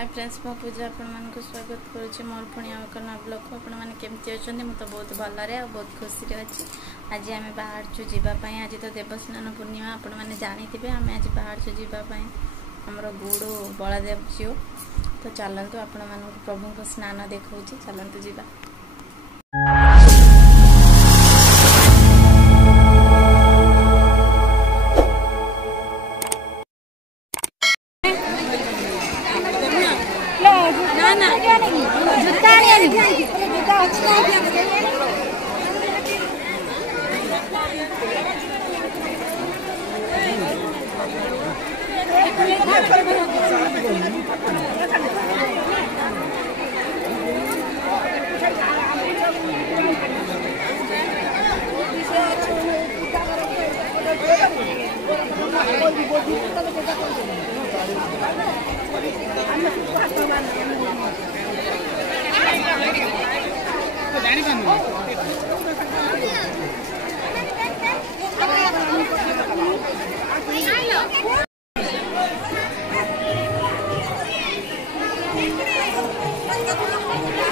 Hi friends, मो पूजा आपण स्वागत करुच्ची मोर पुणी एक नया ब्लॉग को। आपण मैंने केमती अच्छा मुझे बहुत भलरे आ बहुत खुशी अच्छी। आज आम बाहर जावाई, आज तो देवस्नान पूर्णिमा आपण मैंने जानी आम आज बाहर जावाई आमर गुड़ बलदेव झील। तो चलतु आपण मान प्रभु को स्नान देखा चलतु जा।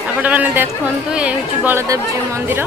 आपण मैंने देखु ये हूँ बलदेव जी मंदिर।